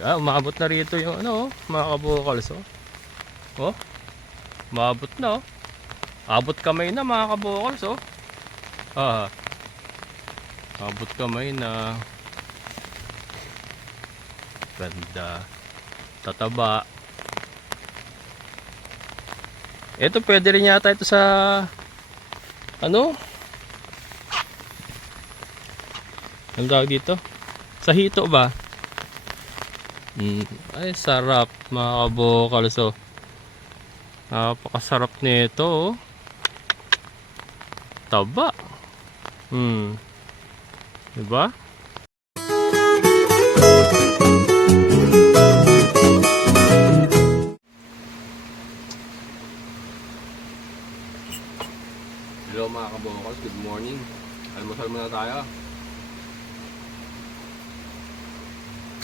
Umabot na rito yung ano, mga kabukals, oh. Oh, umabot na, oh. Abot kamay na, mga kabukals, oh. Abot kamay na. Ganda. Tataba. Ito pwede rin yata ito sa ano? Ang tawag dito? Sa hito ba? Ay sarap mga kabukals, oh. Napakasarap nito, oh. Taba. Diba? Hello mga kabukals, good morning. Almusal muna tayo.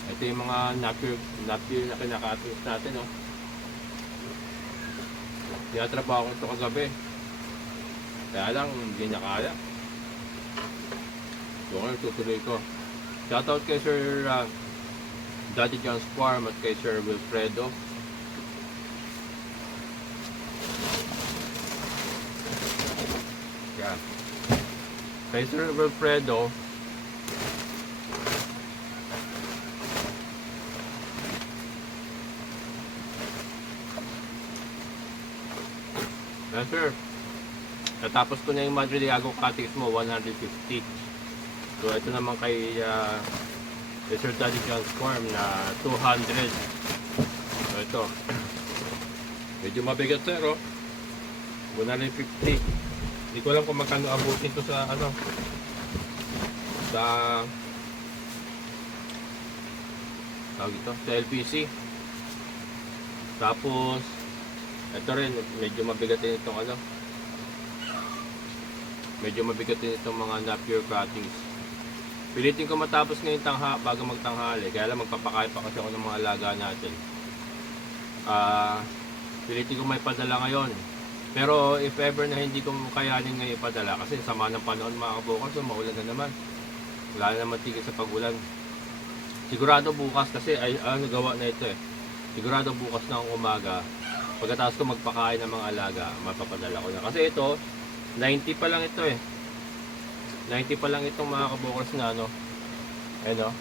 Ito yung mga napir na kinakatis natin, oh. Tinatrabaho ko ito kagabi. Kaya lang, hindi niya kaya. So ngayon tutuloy ko. Shoutout kay Sir Daddy John's Farm at kay Sir Wilfredo. Yan. Kay Sir Wilfredo, yes sir, natapos ko na yung Madre de Agua cuttings mo, 150. So ito naman kay Sir Daddy John's Farm na 200. So ito medyo mabigat sir, oh. 150. Hindi ko alam kung magkano abutin to sa ano, sa tawag ito, sa LPC. Tapos ito rin medyo mabigat din itong ano, medyo mabigat din itong mga Napier cuttings. Pilitin ko matapos ngayon bago magtanghali, kaya lang magpapakain pa kasi ako ng mga alaga natin. Pilitin ko may padala ngayon. Pero if ever na hindi ko kayanin ngayon ipadala kasi sama ng panahon mga kabukals, so maulan na naman. Wala na naman tigil sa pagulan. Sigurado bukas kasi ay gawa na ito, eh. Sigurado bukas na ang umaga, pagkatapos ko magpakain ng mga alaga, mapapadala ko na. Kasi ito, 90 pa lang ito, eh. 90 pa lang itong mga kabukals na ano. Ayun, oh.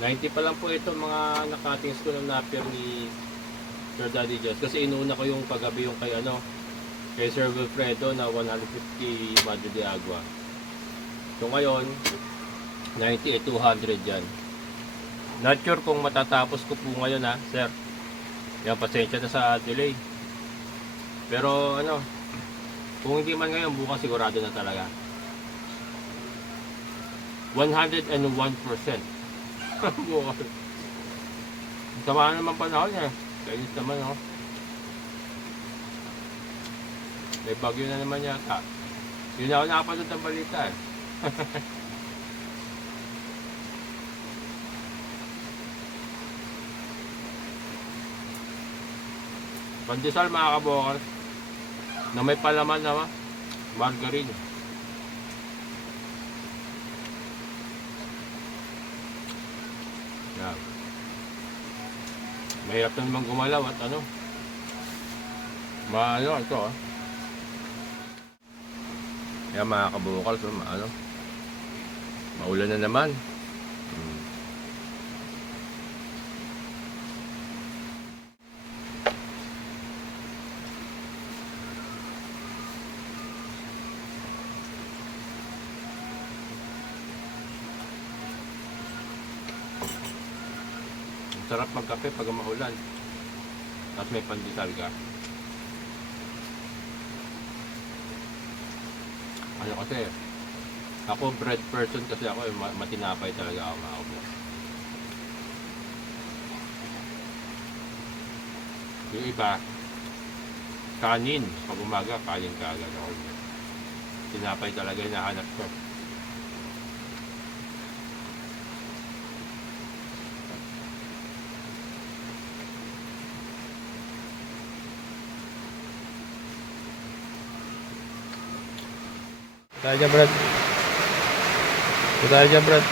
90 pa lang po ito mga nakatings ko ng Napier ni Sir Daddy John's. Kasi inuuna ko yung paggabi yung kay ano, kay Sir Wilfredo na 150 Madre de Agua. So ngayon 90 200 yan. Not sure kung matatapos ko po ngayon, ha sir. Yan, pasensya na sa delay. Pero ano, kung hindi man ngayon, bukas sigurado na talaga. 101%. Tama naman panahon, eh. Kainis naman, oh. May bagyo na naman yata. Yun ako nakapanood ng balita, eh. Pandesal mga kabukals na may palaman na margarine. Yan. Mahirap na naman gumalaw at ano, maano ito, oh. Yan mga kabukals, ano, maulan na naman. Sarap magkape pag maulan at may pandesal ka. Ano kasi, ako bread person kasi ako, matinapay talaga ako mga kabukals. Yung iba, kanin. Pag umaga, kanin ka agad ako. Tinapay talaga yung nahanap ko. Tayo dyan, Brad. Tayo dyan, Brad.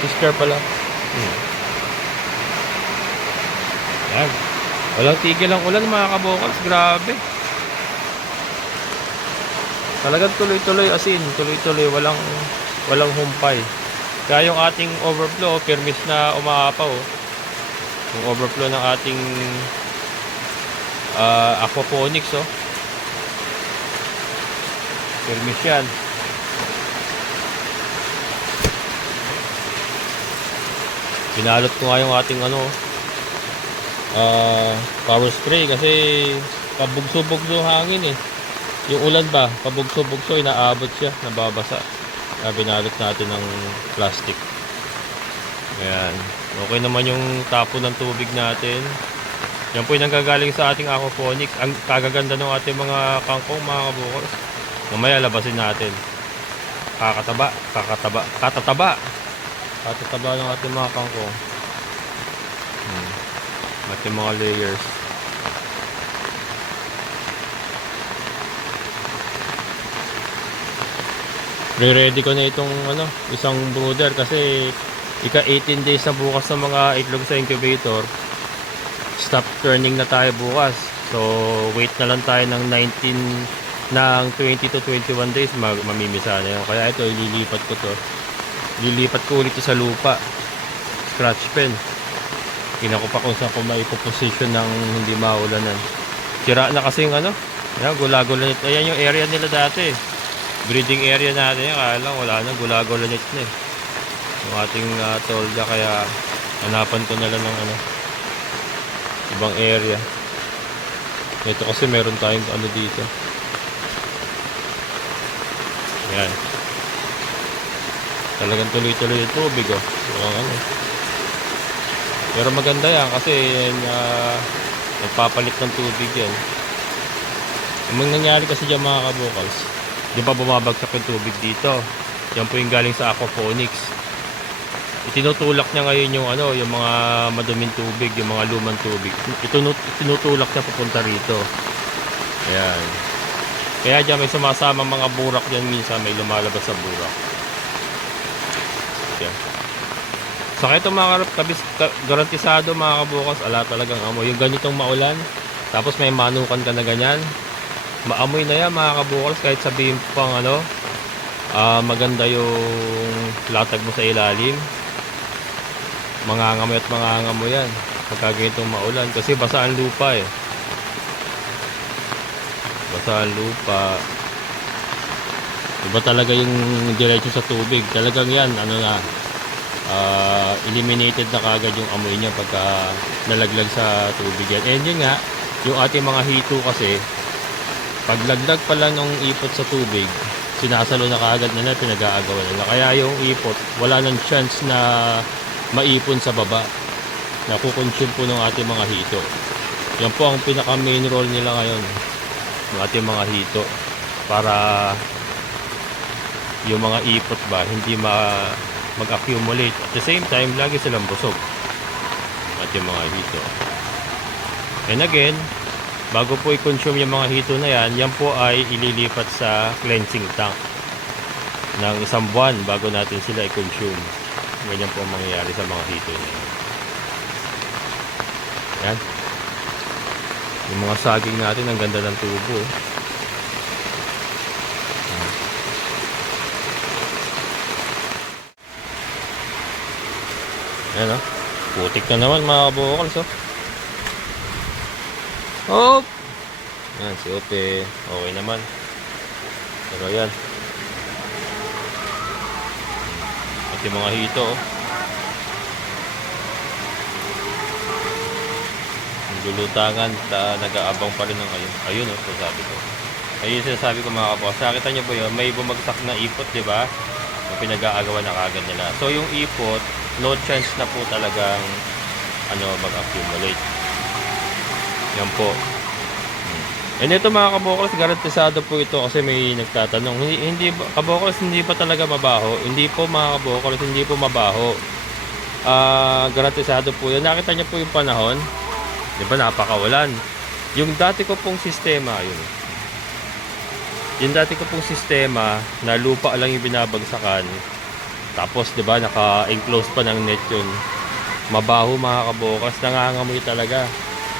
Sister pala. Yan. Walang tigil ang ulan mga kabokals. Grabe. Talagang tuloy-tuloy asin. Tuloy-tuloy. Walang humpay. Kaya yung ating overflow, permis na umaapaw. Yung overflow ng ating aquaponics, oh. Permis yan. Pinalot ko nga yung ating power spray kasi pabugso-bugso hangin eh. Yung ulan ba, pabugso-bugso, inaabot siya, nababasa. Kaya binalot natin ng plastic. Ayan. Okay naman yung tapo ng tubig natin. Yan po yung nanggagaling sa ating aquaponics. Ang kagaganda ng ating mga kangkong, mga kabukals. Mamaya labasin natin. Katataba ng ating mga kangkong. Ating mga layers. Re-ready ko na itong isang brooder kasi ika 18 days na bukas ng mga itlog sa incubator. Stop turning na tayo bukas. So wait na lang tayo ng 20 to 21 days mamimisa na yun. Kaya ito ililipat ko to. Lilipat ko ulit sa lupa. Scratch pen. Tingnan ko pa kung saan ko maipoposition ng hindi maulanan. Sira na kasi yung Ayan, gulagulanit. Ayan yung area nila dati. Breeding area natin yan. Kaya lang wala na. Gulagulanit na eh. Yung ating tolda. Kaya hanapan ko na lang ng ibang area. Ito kasi meron tayong dito. Ayan. Talagang tuloy-tuloy yung tubig, oh. Pero maganda yan kasi nagpapalit ng tubig yan. Ang nangyari kasi dyan mga kabukals, di ba bumabagsak yung tubig dito? Yan po yung galing sa aquaponics. Itinutulak niya ngayon yung mga maduming tubig, yung mga lumang tubig. Itinutulak niya papunta rito. Ayan. Kaya dyan may sumasama mga burak dyan, minsan may lumalabas sa burak. Ayan. Saka ito mga garantisado mga kabukas, ala talagang amoy. Yung ganitong maulan, tapos may manukan ka na ganyan, maamoy na yan mga kabukas. Kahit sabihin pang maganda yung latag mo sa ilalim, mangangamoy at mangangamoy yan pagka ganitong maulan. Kasi basa ang lupa eh. Basa ang lupa. Iba talaga yung diretso sa tubig. Talagang yan, eliminated na kagad yung amoy niya pagka nalaglag sa tubig yan. And yun nga, yung ating mga hito kasi, paglaglag pala ng ipot sa tubig, sinasalo na kagad nila, pinag-aagawan nila. Kaya yung ipot, wala nang chance na maipon sa baba. Nakukonsume po ng ating mga hito. Yan po ang pinaka main role nila ngayon, ng ating mga hito. Para yung mga ipot ba, hindi mag-accumulate. At the same time, lagi silang busog at yung mga hito. And again, bago po i-consume yung mga hito na yan po ay ililipat sa cleansing tank ng isang buwan bago natin sila i-consume. Ganyan po ang mangyayari sa mga hito na yan. Yan. Yung mga saging natin, ang ganda ng tubo. Ayan putik na naman mga kabukals Hop! Ayan si Ope, okay naman. Pero ayan, at yung mga hito naglulutangan, nag-aabang pa rin ng ayun sabi ko. Ayun sinasabi ko mga kabukals. Nakita nyo po yun, may bumagsak na ipot, diba? Yung pinag-aagawan na kagad nila. So yung ipot, no chance na po talagang mag-accumulate. Yan po. And ito mga kabukals, garantisado po ito kasi may nagtatanong, hindi kabukals, hindi pa talaga mabaho? Hindi po mga kabukals, hindi po mabaho. Garantisado po yan. Nakita niyo po yung panahon, di ba, napakaulan. Yung dati ko pong sistema, yung dati ko pong sistema na lupa lang yung binabagsakan, Tapos 'di ba naka-enclose pa ng net 'yun. Mabaho mga kabukas, nangangamoy talaga.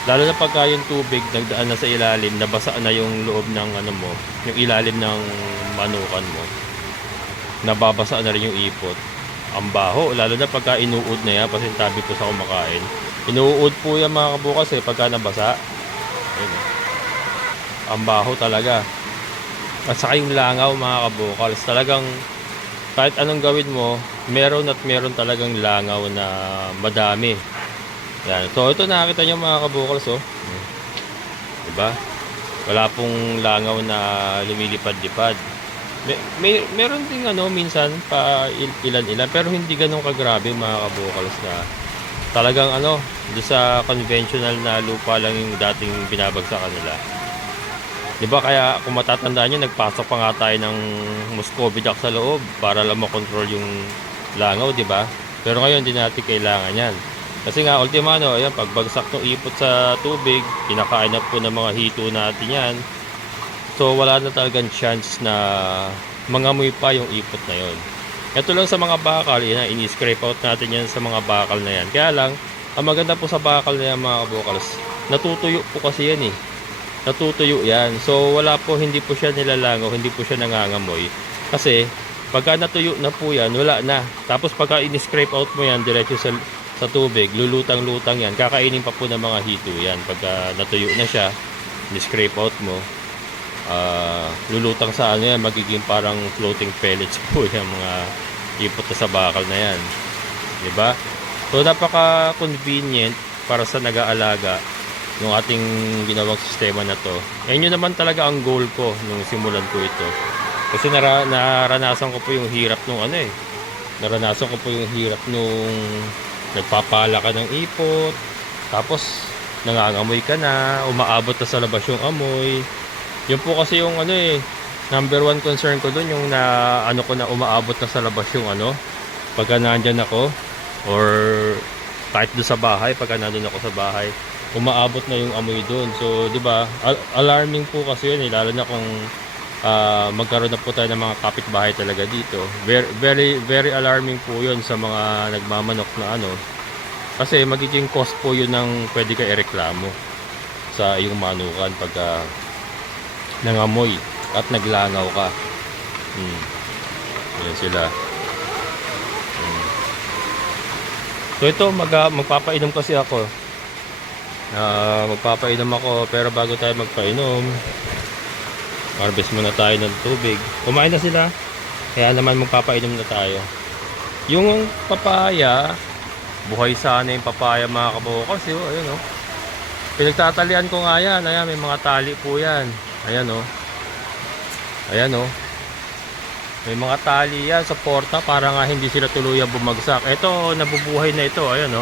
Lalo na pagka yung tubig nagdaan na sa ilalim, nabasa na yung loob ng ano mo, yung ilalim ng manukan mo. Nababasa na rin yung ipot. Ang baho, lalo na pagka inuud na yan, pasintabi po sa kumakain. Inuud po yan mga kabukas pagka nabasa. Ayun, ang baho talaga. At saka yung langaw mga kabukals, talagang kahit anong gawin mo, meron at meron talagang langaw na madami. Yan. So ito nakita nyo mga kabukals, diba? Wala pong langaw na lumilipad-lipad. Meron ding minsan pa ilan-ilan, pero hindi ganun kagrabe mga kabukals na talagang doon sa conventional na lupa lang yung dating binabagsakan nila. Diba kaya kung matatandaan nyo, nagpasok pa nga tayo ng Muscovy duck sa loob para lang makontrol yung langaw, diba? Pero ngayon hindi natin kailangan yan. Kasi nga ultimano, ayan, pagbagsak ng ipot sa tubig, kinakain na po ng mga hito natin yan. So wala na talagang chance na mangamoy pa yung ipot na yon. Ito lang sa mga bakal, ini-scrape out natin yan sa mga bakal na yan. Kaya lang, ang maganda po sa bakal na yan mga kabukals, natutuyo po kasi yan natutuyo yan. So wala po, hindi po siya nilalangaw, hindi po siya nangangamoy. Kasi pagka natuyo na po yan, wala na. Tapos pagka in-scrape out mo yan diretso sa tubig, lulutang-lutang yan. Kakainin pa po ng mga hito yan. Pagka natuyo na siya, in-scrape out mo, lulutang sa yan, magiging parang floating pellets po yung mga ipot na sa bakal na yan. Diba? So napaka convenient para sa nag-aalaga yung ating ginawang sistema na to. Yan yun naman talaga ang goal ko nung simulan ko ito. Kasi naranasan ko po yung hirap nung naranasan ko po yung hirap nung nagpapala ka ng ipot, tapos nangangamoy ka na, umaabot na sa labas yung amoy. Yun po kasi yung number one concern ko dun, yung ko na umaabot na sa labas yung pagka nandyan ako, or kahit doon sa bahay, pagka nandun ako sa bahay, umaabot na yung amoy doon. So, di ba, alarming po kasi yun lalo na kung magkaroon na po tayo ng mga kapitbahay talaga dito. Very, very alarming po yun sa mga nagmamanok na kasi magiging cost po yun ng pwede ka ireklamo sa iyong manukan pagka nangamoy at naglangaw ka. Yan sila. So ito, magpapainom kasi ako. Magpapainom ako, pero bago tayo magpainom, harvest muna tayo ng tubig. Kumain na sila, kaya naman magpapainom na tayo. Yung papaya, buhay sana yung papaya mga kabukas. Ayun pinagtatalian ko nga yan. Ayan, may mga tali po yan. Ayan ayan may mga tali yan sa porta para nga hindi sila tuluyang bumagsak. Ito, nabubuhay na ito. Ayan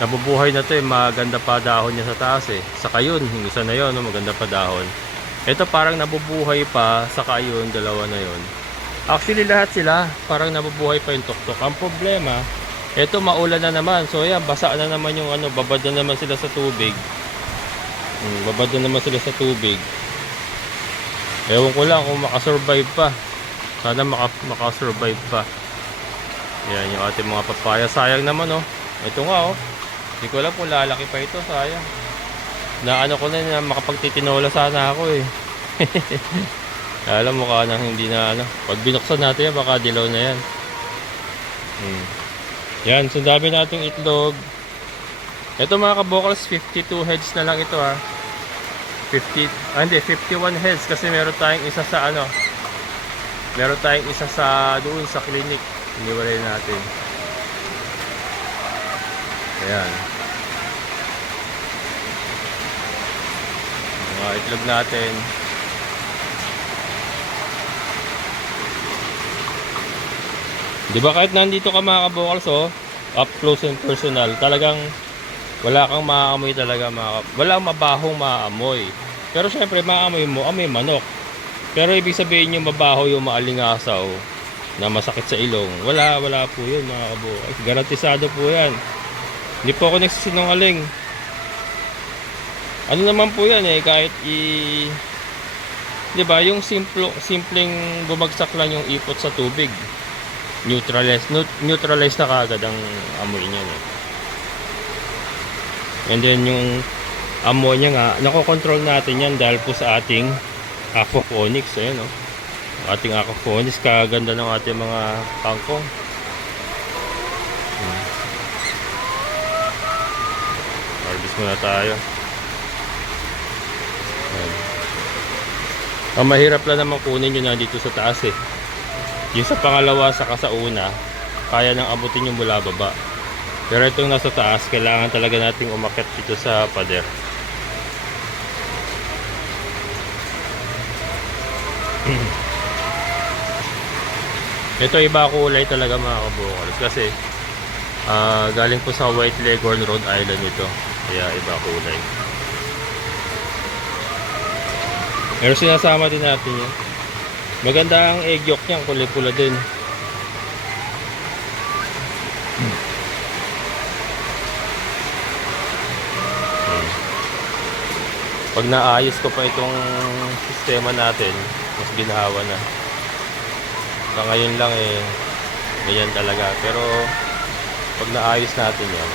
nabubuhay na to, maganda pa dahon niya sa taas Saka yun, yung isa na yun, maganda pa dahon. Ito parang nabubuhay pa, saka yun, dalawa na yun. Actually lahat sila parang nabubuhay pa yung tuktok. Ang problema, ito maulan na naman. So ayan, basa na naman yung babad na naman sila sa tubig. Babad na naman sila sa tubig. Ewan ko lang kung makasurvive pa. Sana makasurvive pa. Yan yung ating mga papaya. Sayang naman ito nga hindi ko alam kung lalaki pa ito, sayang. Na ko na makapagtitinola sana ako Alam mo ka nang hindi na pag binuksan natin yan, baka dilaw na yan. Yan, sundabi nating itlog. Ito mga kabukals, 52 heads na lang ito 51 heads kasi meron tayong isa sa meron tayong isa sa doon sa clinic. Iniwalay natin. Ayan. Mga itlog natin. Di ba kahit nandito ka mga kabukals up close and personal, talagang wala kang maamoy talaga, walang mabahong maamoy. Pero syempre maamoy mo, amoy manok. Pero ibig sabihin yung mabaho, yung maalingasaw na masakit sa ilong, wala po yun mga kabukals. Garantisado po yan. Hindi po ako nagsisinungaling. Naman po yan kahit di ba yung simpleng bumagsak lang yung ipot sa tubig. neutralize na kaagad ang amoy niya. Eh. And then yung ammonia nga, nakokontrol natin yan dahil po sa ating aquaponics. Ayan, oh. Ating aquaponics, kaganda ng ating mga kangkong. Harvest muna tayo. Ayan. Ang mahirap lang naman kunin yun nandito sa taas eh. Yung sa pangalawa saka sa una, kaya nang abutin yung mula baba. Pero itong nasa taas, kailangan talaga nating umakyat dito sa pader. Ito iba kulay talaga mga kabukals kasi galing po sa White Leghorn, Rhode Island ito. Kaya iba kulay. Pero sinasama din natin yan. Maganda ang egg yolk niyan, kulay pula din. Pag naayos ko pa itong sistema natin, mas ginawa na. Sa ngayon lang eh, ganyan talaga. Pero pag naayos natin yan,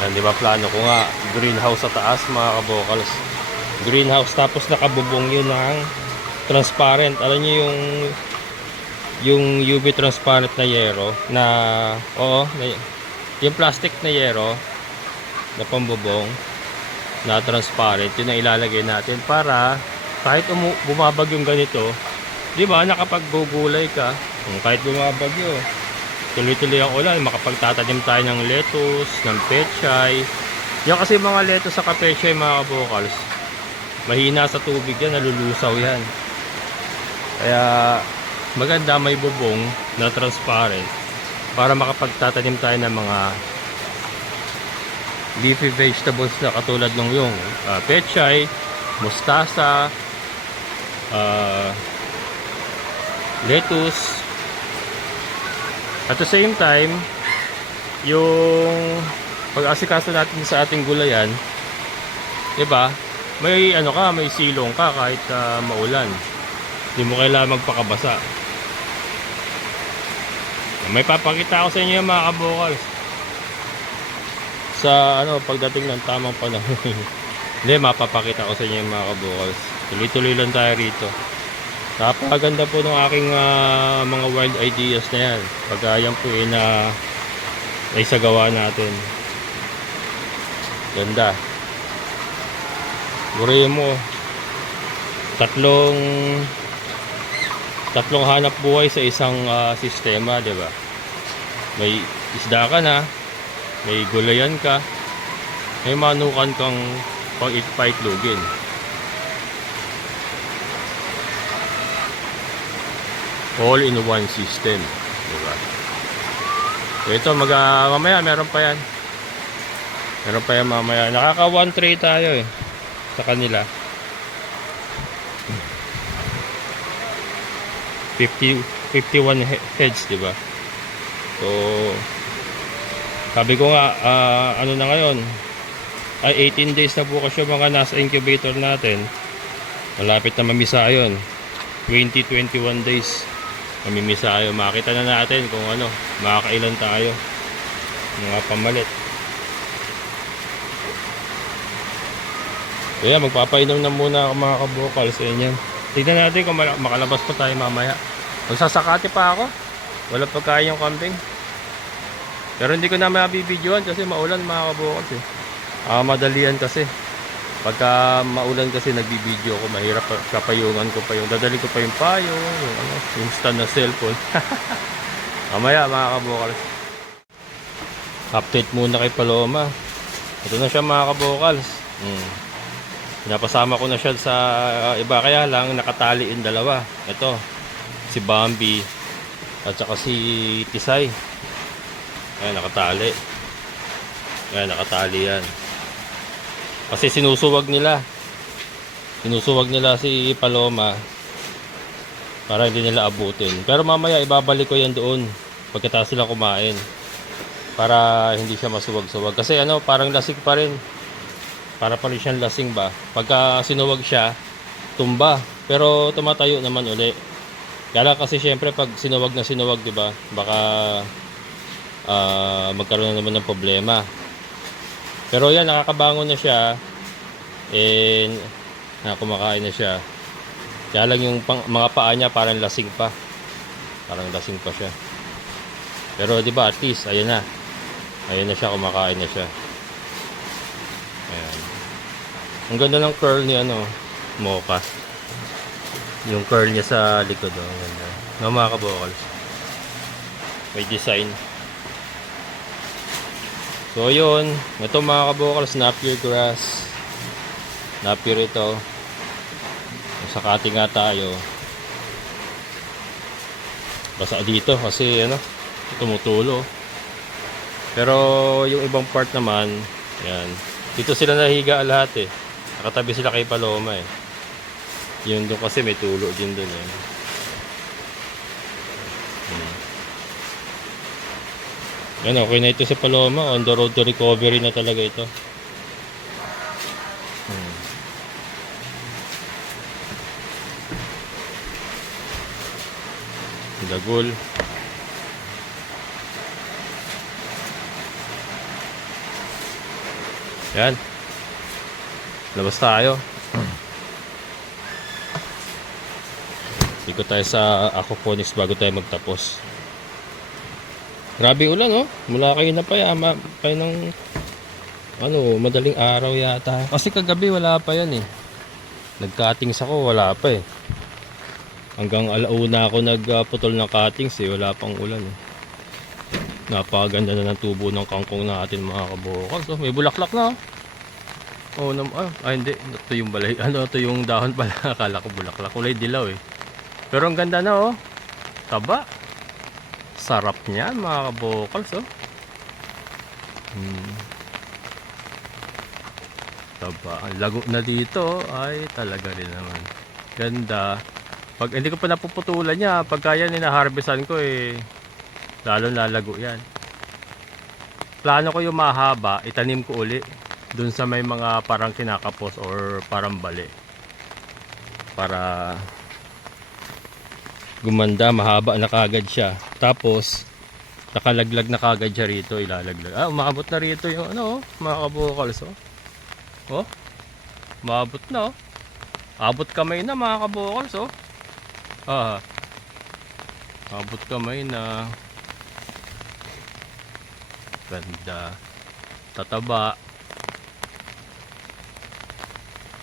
yan, di ba plano ko nga, greenhouse sa taas mga kabukals. Greenhouse tapos nakabubong yun ng transparent. Alam niyo yung UV transparent na yero na yung plastic na yero na pambubong na transparent, yun ang ilalagay natin para kahit bumabag yung ganito, di ba, nakapaggugulay ka. Kahit bumabagyo, tuloy-tuloy ang ulan, makapagtatanim tayo ng lettuce, ng pechay. Yan kasi mga lettuce sa pechay mga kabukals, mahina sa tubig yan, nalulusaw yan. Kaya maganda may bubong na transparent para makapagtatanim tayo ng mga leafy vegetables na katulad ng yung pechay, mustasa, lettuce. At the same time, yung pag-asikaso natin sa ating gulayan, diba, may may silong ka kahit maulan. Hindi mo kailangan magpakabasa. May papakita ko sa inyo mga kabukals sa pagdating ng tamang panahon. Hindi, mapapakita ko sa inyo mga kabukals. Tuloy-tuloy lang tayo rito. Napakaganda po ng aking mga wild ideas na yan. Pag yan po na isagawa natin. Ganda. Gurihin mo. Tatlong hanap buhay sa isang sistema, di ba? May isda ka na, may gulayan ka, may manukan kang pang-itlugin. All in one system, di ba? So ito, mamaya meron pa yan. Meron pa yan mamaya. Nakaka 1 tray tayo eh sa kanila. 51 heads, di ba? So sabi ko nga, ano na ngayon, ay 18 days na bukas yung mga nasa incubator natin. Malapit na mamisa yun. 20-21 days mamimisa yun. Makita na natin kung makakailan tayo mga pamalit. Kaya magpapainom na muna ako mga kabukal sa inyo. Tignan natin kung makalabas pa tayo mamaya. Magsasakati pa ako. Wala pagkain yung kambing. Pero hindi ko na mabibidyoan kasi maulan mga kabukals eh. Madalian kasi. Pagka maulan kasi nagbibideo ko, mahirap kapayungan ko pa yung, dadali ko pa yung payo, yung stand na cellphone. Mamaya mga kabukals. Update muna kay Paloma. Ito na siya mga kabukals. Pinapasama ko na siya sa iba, kaya lang nakatali yung dalawa. Ito, si Bambi at saka si Tisay. Ayan, nakatali. Ayan, nakatali yan. Kasi sinusuwag nila. Sinusuwag nila si Paloma para hindi nila abutin. Pero mamaya ibabalik ko yan doon pagkatapos sila kumain. para hindi siya masuwag-suwag. Kasi ano, parang lasing pa rin. Para pa rin siyang lasing ba. Pagka sinuwag siya, tumba. Pero tumatayo naman uli. Kaya kasi syempre pag sinuwag na sinuwag, di ba? Baka magkaroon na naman ng problema. Pero yan, nakakabangon na siya. And kumakain na siya. Kaya lang yung mga paa niya parang lasing pa. Parang lasing pa siya. Pero di ba at least, ayun na. Ayun na siya, kumakain na siya. Ayan. Ang ganda ng curl ni Mocha. Yung curl niya sa likod, ang ganda. No, mga kabokals. May design. So yun, ito mga kabokals, napier grass. Napier ito. Sa cutting nga tayo. Basa dito kasi tumutulo. Pero yung ibang part naman, yan. Dito sila nahiga lahat eh. Nakatabi sila kay Paloma eh. Yun doon kasi may tulo din doon eh. Yan, okay na ito si Paloma. On the road to recovery na talaga ito. Dagol. Yan. Labas tayo. Ikot tayo sa aquaponics bago tayo magtapos. Grabe ulan mula kayo na pa kayo ng madaling araw yata. Kasi kagabi wala pa yan eh. Nag-cuttings ako, wala pa eh. Hanggang alauna ako nagputol ng cuttings eh, wala pang ulan eh. Napakaganda na ng tubo ng kangkong natin mga kabokal. So, may bulaklak na hindi, ito yung balay. Ito yung dahon pala. Akala ko bulaklak, kulay dilaw eh. Pero ang ganda na taba. Sarap niyan mga kabokal. So, taba. Ang lago na dito ay talaga rin naman. Ganda. Pag hindi ko pa napuputulan niya, pagka yan inaharvestan ko eh, lalo lalago yan. Plano ko yung mahaba, itanim ko uli dun sa may mga parang kinakapos or parang bali. Para gumanda, mahaba na kagad siya. Tapos nakalaglag na kagad siya rito, ilalaglag. Umaabot na rito yung mga kabokals. Umaabot na abot kamay na mga kabokals. Abot kamay na. Ganda. Tataba.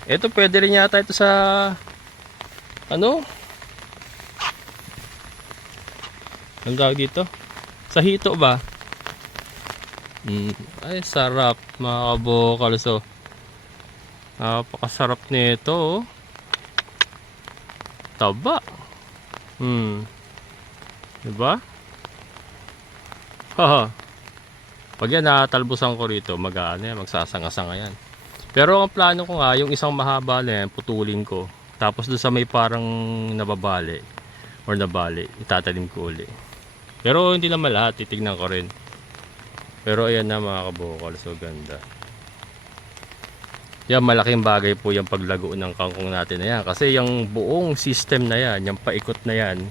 Ito pwede rin yata ito sa ang tawag dito? Sa hito ba? Ay sarap mga kabokals. Napakasarap nito Taba. Diba? Pag yan natalbusan ko rito, magsasanga-sanga yan. Pero ang plano ko nga, yung isang mahaba na yan, putulin ko. Tapos doon sa may parang nababali or nabali, itatanim ko uli. Pero hindi naman lahat, titignan ko rin. Pero ayan na mga kabokal, so ganda. Yan, malaking bagay po yung paglago ng kangkong natin na yan. Kasi yung buong system na yan, yung paikot na yan,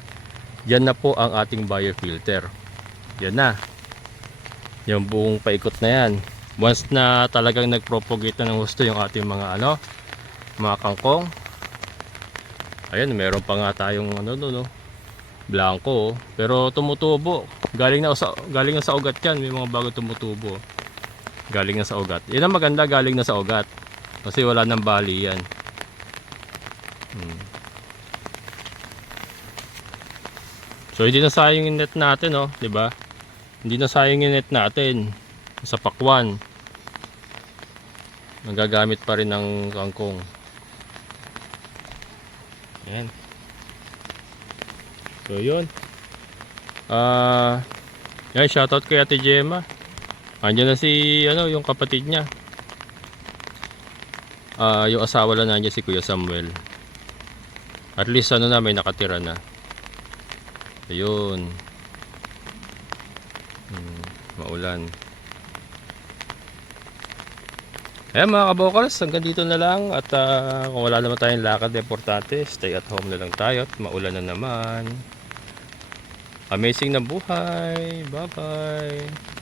yan na po ang ating biofilter. Yan na. Yung buong paikot na yan. Once na talagang nagpropagate na ng gusto yung ating mga mga kangkong. Ayan, meron pa nga tayong blanco. Pero tumutubo. Galing na sa ugat yan. May mga bago tumutubo. Galing na sa ugat. Yan ang maganda, galing na sa ugat. Kasi wala nang bali yan. So hindi na sayang yung net natin, di ba? Hindi na sayang yung net natin sa pakwan. Nagagamit pa rin ng kangkong. Ayan. So yun. Yan, shoutout kay Ate Gemma. Andiyan na si yung kapatid niya. Yung asawa lang nandiyan si Kuya Samuel. At least may nakatira na. Ayun. maulan. Ayan mga kabokals, hanggang dito na lang. At kung wala naman tayong lakad, importante, stay at home na lang tayo. At maulan na naman. Amazing na buhay. Bye bye.